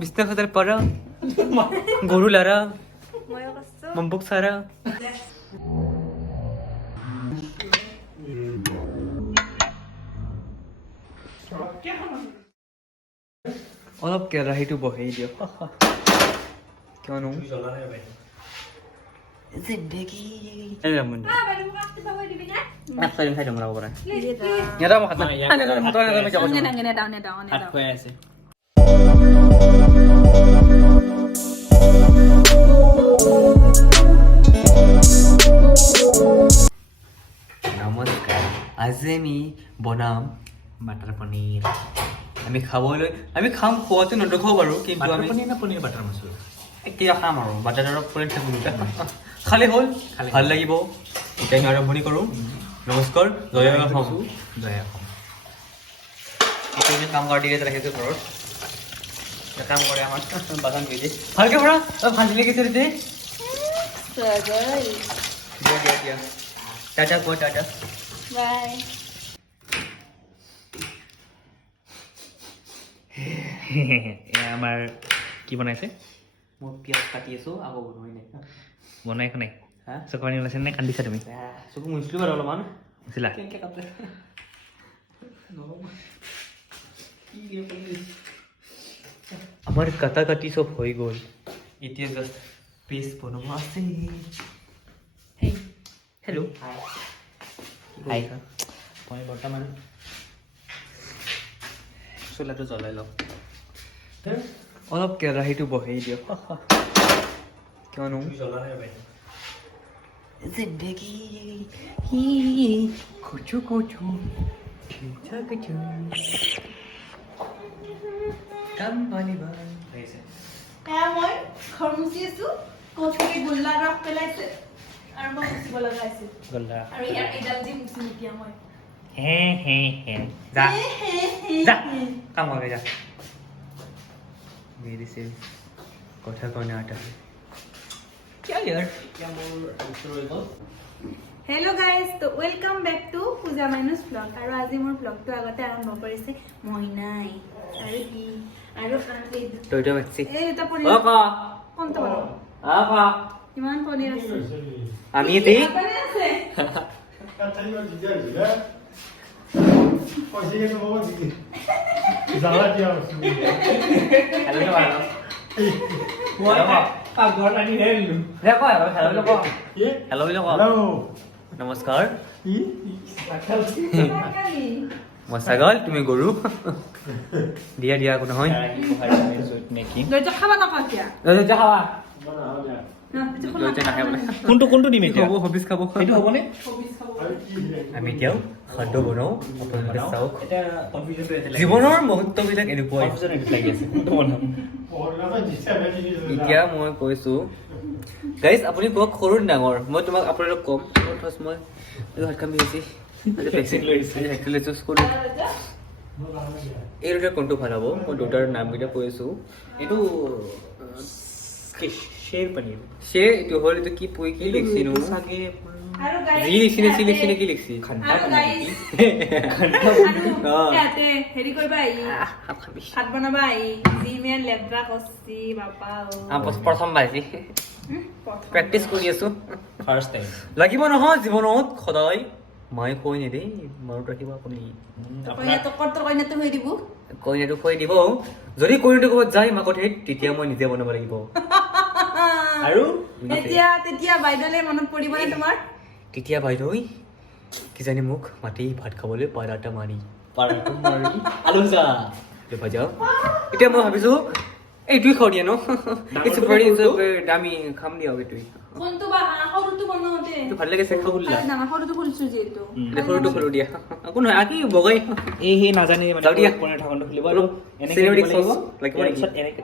বিছনা খাতাৰ পাৰা গৰু লাৰা মম্বুক সাৰা অলপ কেৰাহীটো বহাই দিয়ক কিয়নো জিন্দগী নমস্কাৰ আজি আমি বনাম বাটাৰ পনীৰ আমি খাবলৈ আমি খাম খোৱাটো নদেখাওঁ বাৰু কিন্তু আমি পনীৰ বাটাৰ মচুৰ এতিয়া খাম আৰু বাটাৰ পনীৰ থাকিব খালে হ'ল ভাল লাগিব এতিয়া আমি আৰম্ভণি কৰোঁ নমস্কাৰ জয় অসম জয় অসম এতিয়া কাম কৰি দিয়ে ৰাখিছোঁ ঘৰত কাম কৰে আমাৰ বাগান ভিজে ভালকৈ ভৰা ভাল লাগিছে দে দিয়া দিয়া দিয়া টাটা কোৱা টাটা বাই আমাৰ কি বনাইছে মই পিঁয়াজ কাটি আছোঁ আকৌ বনোৱাই নাই বনাই নাই হা চকু পানী ওলাইছে নে কান্দিছা তুমি চকু মুচিলোঁ বাৰু অলপমান মুচিলা আমাৰ কাটা কাটি চব হৈ গ'ল এতিয়া জাষ্ট পেষ্ট বনোৱা আছে হেল্ল' হাই মই বৰ্তমান চোলাটো জ্বলাই লওঁ অলপ কেৰাহীটো বহাই দিয়ক কিয়নো জিন্দগী কুছু কুছু কাম পানী বান হৈছে মই ঘৰ মুচি আছো কচুকে গোল্লা ৰস পেলাইছে আৰু মই মুচিব লগাইছো গল্লা আৰু ইয়াৰ এইডাল দি মুচি নিদিয়া মই হে হে হে যা যা কাম কৰে যা मेरे से কথা কনে আটা क्या यार क्या मोर आंसर होइबो हेलो गाइस तो welcome back to Puja minus blog আৰু আজি মোৰ ব্লগটো আগতে আৰম্ভ কৰিছে মইনাই আৰু কি আৰু টয়টো বাচ্চি এই এটা পনীৰ অ কা কোনটো বনাও আ কা কিমান পনীৰ আছে আমি দেই পনীৰ আছে কাটাইও দিছে না পয়সা কেন বাবা দিকে জালা দিয়া আছে হেল্ল বাবা মই পাগল আনি হেলু হে কয় হেল্ল কয় এ হেল্ল বুলি কয় হেল্ল নমস্কাৰ ই আকাল মই ছাগল তুমি গৰু দিয়া দিয়া কোনো হয় নেকি দৈটো খাবা না কিয়া যা খাবা বনা হলা দৈটো নাহে বোলে কোনটো কোনটো দিম এতিয়া হ'ব হবিজ খাব সেইটো হ'বনে আৰু কি আমি এতিয়াও খাদ্য বনাওঁ আপোনালোকে চাওক এটা কনফিউজনটো এটা লাগি জীৱনৰ মুহূৰ্তবিলাক এনেকুৱাই কনফিউজন এটা লাগি আছে কোনটো বনাম পঢ়লা দিছে বেলি এতিয়া মই কৈছোঁ গাইজ আপুনি কওক সৰু নে ডাঙৰ মই তোমাক আপোনালোক ক'ম ফাৰ্ষ্ট মই এইটো হাত কামি গৈছে এই দুটাৰ কোনটো ভাল হ'ব মই দুটাৰ নামকেইটা কৈ আছোঁ এইটো শ্বেৰ পনীৰ শ্বেৰ এইটো হ'ল এইটো কি পুই কি লিখছি নো চাগে আৰু যি লিখছি নে চি লিখছি নে কি লিখছি আৰু গাইস ইয়াতে হেৰি কৰিবা ভাত বনাবা যি মেন লেব্ৰা কষ্টি বাপা প্ৰথম পাইছি প্ৰেক্টিচ কৰি আছোঁ ফাৰ্ষ্ট টাইম লাগিব নহয় জীৱনত সদায় মায়ে কৈ নিদেই মনত ৰাখিব আপুনি কইনাটো কৰ্তৰ কইনাটো হৈ দিব কইনাটো খুৱাই দিব যদি কইনাটো ক'ৰবাত যায় মাকত সেই তেতিয়া মই নিজে বনাব লাগিব আৰু তেতিয়া বাইদেউলে মনত পৰিবনে তোমাৰ তেতিয়া বাইদেউ কিজানি মোক মাতি ভাত খাবলৈ পাৰাটা মাৰি পাৰাটো মাৰি আলু যা দেখা যাওঁ এতিয়া মই ভাবিছোঁ এইটোৱে খাওঁ দিয়া ন দামী খাম দিয়া এইটোৱে কোনটো বা সৰুটো বনাওঁতে এইটো ভাল লাগে চাই খাবলৈ ডাঙৰ সৰুটো খুলিছো যিহেতু সৰুটো সৰু দিয়া একো নহয় আকি বগাই এই সেই নাজানে মানে যাওঁ দিয়া। পনীৰ ঢাকনটো খুলিব আৰু এনেকৈ চিনেমেটিক দিব চাব লাগিব ইয়াৰ নেকি? পিছত এনেকৈ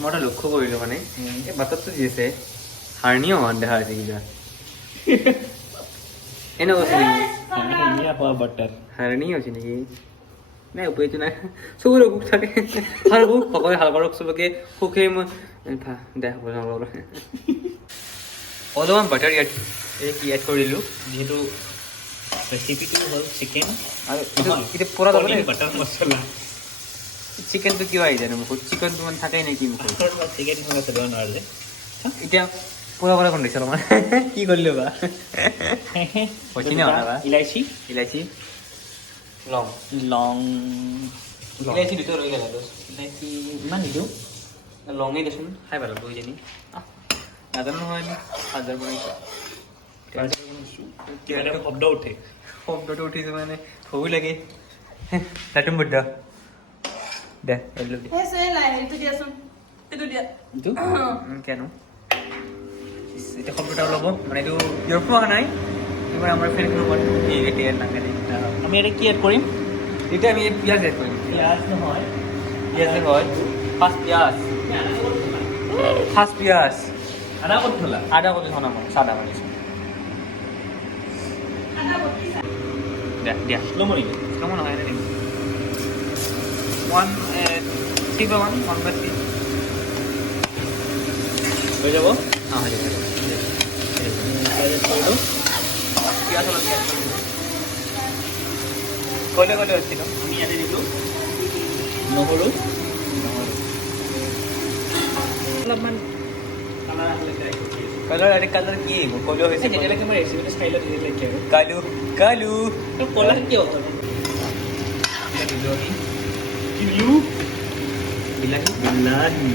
মই এটা লক্ষ্য কৰিলোঁ মানে এই বাটতটো দি আছে হাৰ্ণিও দেখা হৈছে কিবা এনেকুৱা হৈছে নেকি ধনিয়া পাৱা বাটাৰ হাৰ্ণি হৈছে নেকি নাই উপায়টো নাই চবৰে অসুখ থাকে ভাল হওক সকলোৱে ভাল কৰক চবকে সুখে মই দে হ'ব অলপমান বাটাৰ ইয়াত এড কৰিলোঁ যিহেতু ৰেচিপিটো হ'ল চিকেন আৰু এতিয়া পৰা যাব বাটাৰ মছলা চিকেনটো কিয় আহি যায় মুখত চিকেনটো মানে থাকেই নেকি মুখত চিকেন থকা চলিব নোৱাৰে যে এতিয়া পুৰা কৰা কোন দিছে অলপমান কি কৰিলোঁ বা ইলাইচি ইলাইচি লং লং ইলাইচি দুটা ৰৈ গ'ল ইলাইচি ইমান নিদিওঁ লঙেই দেচোন খাই ভাল হ'ব কিজানি নাজানো নহয় হাজাৰ বনাইছোঁ কিবা এটা শব্দ উঠে শব্দটো উঠিছে মানে ভয়ো লাগে লাটুম বুদ্ধ দে এলো দে সেই চোৱেলা এইটো দিয়াচোন এইটো দিয়া এইটো কেনো এতিয়া শব্দটা ওলাব মানে এইটো ইয়ৰ পৰা অহা নাই এইবাৰ আমাৰ ফ্ৰেণ্ডখনৰ ওপৰত তেল নাখালে আমি এতিয়া কি এড কৰিম এতিয়া আমি পিঁয়াজ এড কৰিম পিঁয়াজ নহয় পিঁয়াজ হয় ফাৰ্ষ্ট পিঁয়াজ আদা ক'ত থলা আদা কলি ধনা মই চাদা মাৰিছোঁ দিয়া দিয়া শ্ল' মৰিব কেমন নহয় এনে দিম 1/3 হৈ যাব হৈ যাব পিঁয়াজ অলপ কলে কলে হৈছিলোঁ আমি ইয়াতে দিলোঁ নহৰু অলপমান কালাৰ আহিলে ট্ৰাই কৰি কালাৰ আৰে কালাৰ কি আহিব কলে হৈছে যেতিয়ালৈকে মই ৰেচিপিটো চাই লওঁ তেতিয়ালৈকে আৰু কালু কালু ক'লা কিয় কিলো বিলাহী বিলাহী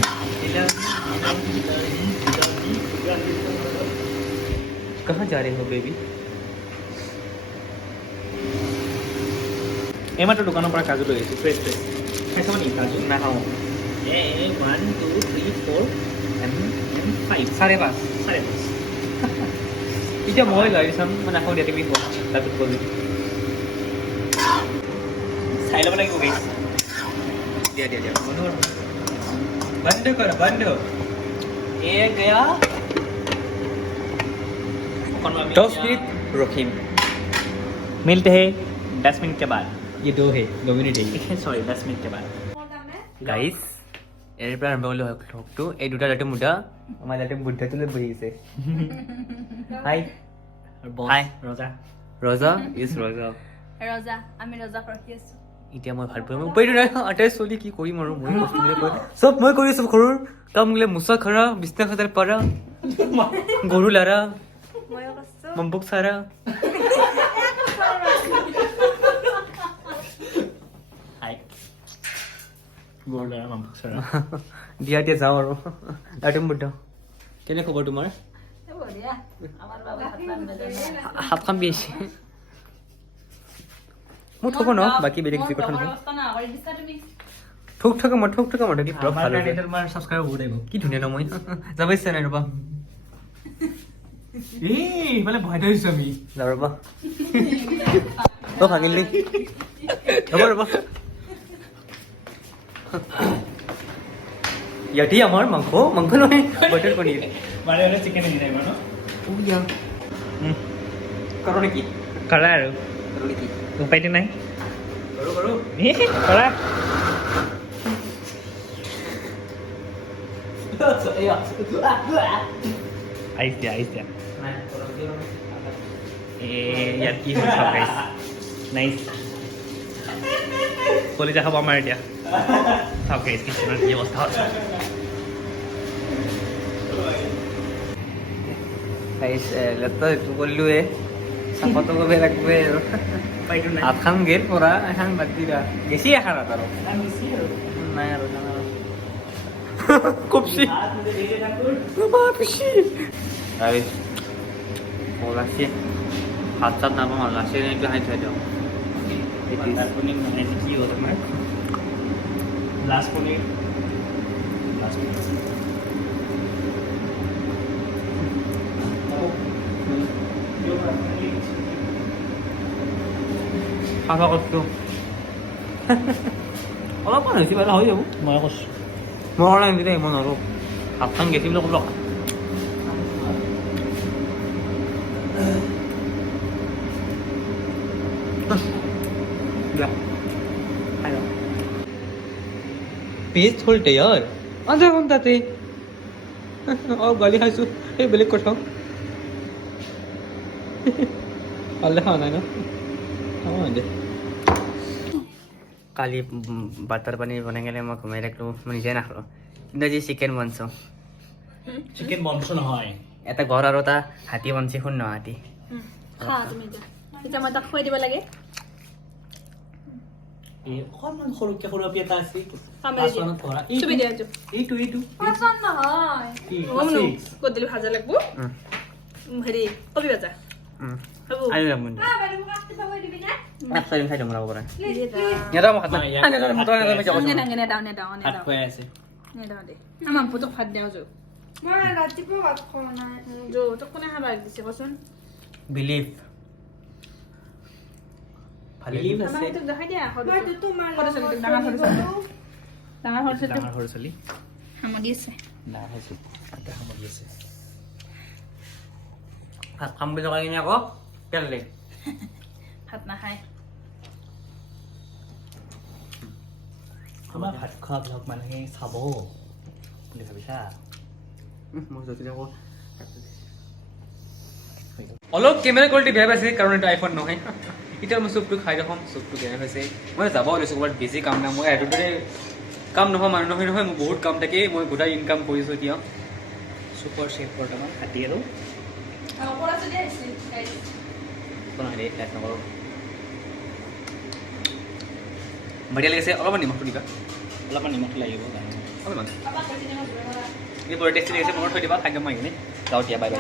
कहाँ जा रहे हो बेबी এইমাত্ৰ দোকানৰ পৰা কাজু লৈ আহিছোঁ ফ্ৰেছ ফ্ৰেছ খাইছ নেকি কাজু নাখাওঁ 1 2 3 4 and 5 চাৰে পাঁচ 5.5 এতিয়া মই গাড়ী চাম মই নাখাওঁ দিয়া তুমি তাৰপিছত ক'বি চাই ল'ব লাগিব গাইছ দিয়া দিয়া দিয়া बंद करो बंद ये गया 10 मिनट रखिम मिलते हैं 10 मिनट के बाद ये 2 मिनट है सॉरी 10 मिनट के बाद গাইজ ইয়াৰ পৰা আৰম্ভ কৰিলোঁ ভ্লগটো এই দুটা লাটু মুঠা আমাৰ লাটু বুদ্ধাটোলৈ বহি আছে হাই হাই ৰজা ৰজা ইজ ৰজা ৰজা আমি ৰজাক ৰখি আছো এতিয়া মই ভাল পাওঁ উপায়টো নাই আটাই চলি কি কৰিম আৰু মই কষ্ট কৰি কৈ চব মই কৰি আছোঁ ঘৰৰ কাম গ'লে মোচা খৰা বিছনা খাজাৰ পাৰা গৰু লাৰা ময়ো কৈছো মম্বুক চাৰা হাই গ'ল আৰু দিয়া দিয়া যাওঁ আৰু লাটুম বুদ্ধ কেনে খবৰ তোমাৰ হাতখন বিয়াইছে মোৰ থ'ব ন বাকী বেলেগ যি কথা নহয় ঠোক থকা মই কি ব্লগ ভাল হৈছে তোমাৰ ছাবস্ক্ৰাইব বহুত আহিব কি ধুনীয়া ন মই যাব ইচ্ছা নাই ৰ'বা এই মানে ভয় ধৰিছোঁ আমি যাব ৰ'বা ভাঙিলি ৰ'বা ইয়াতেই আমাৰ মাংস নহয় বাটাৰ পনীৰ মানে এটা চিকেন আনি থাকিব ন কৰ নেকি কৰা আৰু কৰ নেকি উপায়টো নাই কৰো কৰা আহিছে ইয়াত কি হৈছে চাওক গাইছ নাইচ কলিজা খাব আমাৰ এতিয়া চাওক গাইছ কিচেনৰ কি অৱস্থা হৈছে লেপটপ এইটো কৰিলোৱে চাপতো কৰিব লাগবে আৰু উপায়টো নাই আখান গেল পৰা এখন বাদ দিলা গেছি এখন আৰু নাই আৰু কপচি লাচি হাত চাত নাপাওঁ লাচি এইটো হাই থৈ দিওঁ পনীৰ বনাইছে কি হ'ল তোমাৰ লাষ্ট পনীৰ খাব কৈছোঁ অলপমান হৈছে বাৰু হৈ যাব মই কৈছোঁ মই কৰা নাই দেই মই নৰোঁ হাতখন গেছি বুলি ক'লো দিয়া খাই पेज खोलते यार आजा कौन ताते और गाली खाइसु ए बेलेग কথা আল্লাহ খানা না খাওয়া দে কালি বাটার পনীর বনাই গেলে মই ঘুমাই ৰাখলো মই নিজে নাখালো কিন্তু আজি চিকেন বনছো চিকেন বনছো নহয় এটা ঘৰ আৰু এটা হাতী বনছি শুন ন হাতী খা তুমি এতিয়া মই তাক খুৱাই দিব লাগে এই অকণমান সৰুকে সৰু এটা আছে কামেৰি দিয়া। পাঁচমানত ধৰা চুবি দিয়া এইটো এইটো পচন্দ নহয় কি মমনো classics? কদলি ভাজা লাগব হেৰি কবি ভাজা হ'ব আনি যাম কিন্তু বাইদেউ মোক কাটি খাব দিবি না একসাথে খাই দিম ৰ'ব পৰা প্লিজ ইয়াতে মই খাত নাই, নাই ইয়াত- আনি যাম মই যাম আংগে নাংগে নেদাও নেদাও ভাত নেদাও খুৱাই আছে নেদাও দে আমাৰ পুতক ভাত দেও যো মই ৰাতিপুৱা ভাত খোৱা নাই যো তোক কোনে খাব দিছে কচোন বিলিভ ভালে Believe আমাৰ আছে তোক দেখাই দিয়া মইতো তোমাৰ সৰু ছোৱালী তোক ডাঙৰ সৰু ছোৱালী ডাঙৰ সৰু ছোৱালী ডাঙৰ সৰু ছোৱালী সামৰি আছে নাই খাইছো এটা সামৰি আছে ভাত খাম বুলি কয় কিনে আকৌ কেলে ভাত নাখায় আমাৰ ভাত খোৱা ব্লগ মানুহে চাব বুলি ভাবিছা মই যদি আকৌ অলপ কেমেৰা কোৱালিটি বেয়া পাইছে কাৰণ এইটো আইফোন নহয় এতিয়া মই চুপটো খাই দেখোঁ চুপটো বেয়া হৈছে মই যাব ওলাইছোঁ ক'ৰবাত বেছি কাম নাই মই এইটোতে কাম নহয় মানুহ নহয় নহয় মোৰ বহুত কাম থাকে মই গোটাই ইনকাম কৰিছোঁ এতিয়া চুপাৰ চেফ বৰ্তমান হাতী আৰু পৰা যদি আহিছে গাইছ নহয় দেই লাইট নকৰোঁ বঢ়িয়া লাগিছে অলপমান নিমখটো দিবা অলপমান নিমখ লাগিব কাৰণে অলপমান পাপা কৈছে মই ঘূৰাই এই বৰ টেষ্টি লাগিছে মনত থৈ দিবা খাই যাম মই এইখিনি যাওঁ দিয়া বাই বাই